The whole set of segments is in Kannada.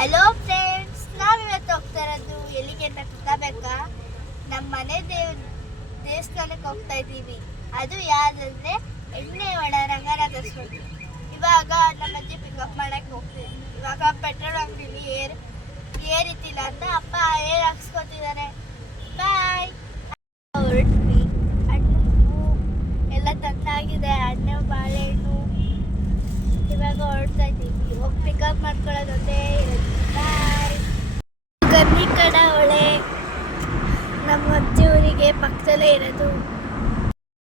ಹಲೋ ಫ್ರೆಂಡ್ಸ್, ನಾವಿವತ್ತು ಹೋಗ್ತಾ ಇರೋದು ಎಲ್ಲಿಗೆ ಅಂತ ಗೊತ್ತಾಗಬೇಕಾ? ನಮ್ಮ ಮನೆ ದೇವಸ್ಥಾನಕ್ಕೆ ಹೋಗ್ತಾ ಇದ್ದೀವಿ. ಅದು ಯಾವ್ದಂದ್ರೆ ಎಣ್ಣೆ ಒಳ ರಂಗನಾಥ ಸ್ವಾಮಿ. ಇವಾಗ ನಮ್ಮ ಅಜ್ಜಿ ಪಿಕಪ್ ಮಾಡಕ್ಕೆ ಹೋಗ್ತೀವಿ. ಇವಾಗ ಪೆಟ್ರೋಲ್ ಅಂಗಡಿಲಿ ಏರಿತಿಲ್ಲ ಅಂತ ಅಪ್ಪ ಏರ್ ಹಾಕ್ಸ್ಕೊತಿದ್ದಾರೆ. ಬಾಯ್. ಹೊರಟ್ವಿ. ಹಣ್ಣು ಎಲ್ಲ ತಂದಾಗಿದೆ, ಹಣ್ಣು ಬಾಳೆಹಣ್ಣು. ಇವಾಗ ಹೊರಡ್ತಾ ಇದ್ದೀವಿ. ಹೋಗಿ ಪಿಕಪ್ ಮಾಡ್ಕೊಳ್ಳೋದೊಂದೇ ಇರುತ್ತೆ. ಬಾಯ್. ಗನ್ನಿಕಡ ಹೊಳೆ ನಮ್ಮ ಅಜ್ಜಿ ಊರಿಗೆ ಪಕ್ಕದಲ್ಲೇ ಇರೋದು.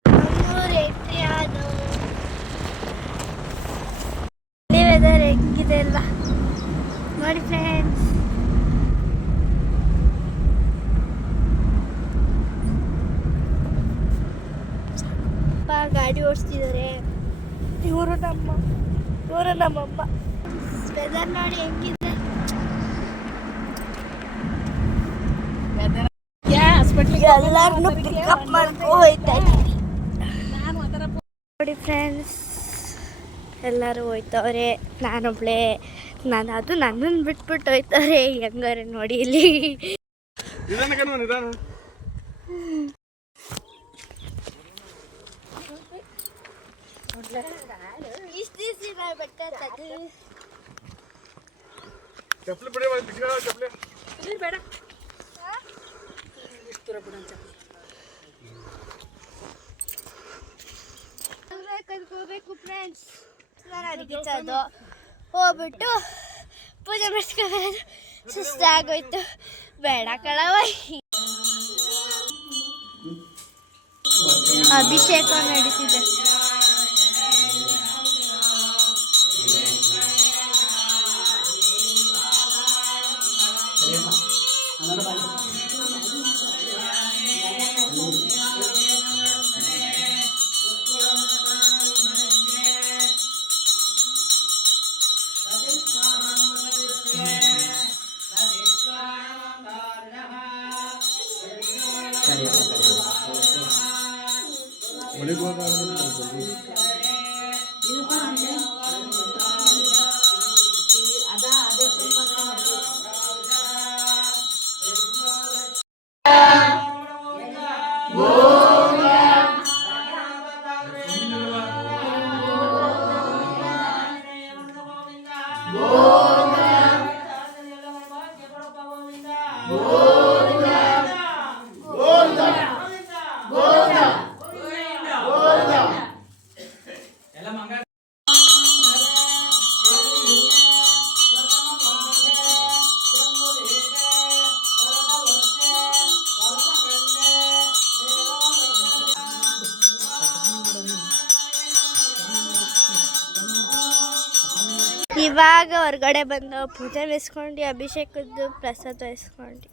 ನಮ್ಮೂರು ಎಂಟ್ರಿ ಅದು. ವೆದರ್ ಹೆಂಗಿದೆ ಅಲ್ವಾ ನೋಡಿ ಫ್ರೆಂಡ್ಸ್. ಗಾಡಿ ಓಡಿಸ್ತಿದ್ದಾರೆ. ಇವರು ನಮ್ಮಮ್ಮ. ವೆದರ್ ನೋಡಿ ಹೆಂಗಿದೆ. ಎಲ್ಲರನ್ನು ಪಿಕಪ್ ಮಾಡ್ಕೊ ಹೋಯ್ತಾ ಇದ್ದೀವಿ ನೋಡಿ ಫ್ರೆಂಡ್ಸ್. ಎಲ್ಲರೂ ಹೋಯ್ತವ್ರೆ. ನಾನೊಬ್ಳೆ. ಅದು ನನ್ನನ್ನು ಬಿಟ್ಬಿಟ್ಟು ಹೋಯ್ತವ್ರೆ. ಹೆಂಗಾರೆ ನೋಡಿ ಇಲ್ಲಿ. ಹೋಗ್ಬೇಕು ಫ್ರೆಂಡ್ಸ್. ನಾನು ಹೋಗ್ಬಿಟ್ಟು ಪೂಜೆ ಮಾಡಿಸ್ಕೋಬೇಕು. ಸುಸ್ತಾಗೋಯ್ತು. ಬೇಡ ಕಳವ. ಅಭಿಷೇಕ ನಡೀತಿದೆ. ಇವಾಗ ಹೊರಗಡೆ ಬಂದು ಪೂಜೆ ಬೇಯಿಸ್ಕೊಂಡು ಅಭಿಷೇಕದ್ದು ಪ್ರಸಾದ ಇಸ್ಕೊಂಡು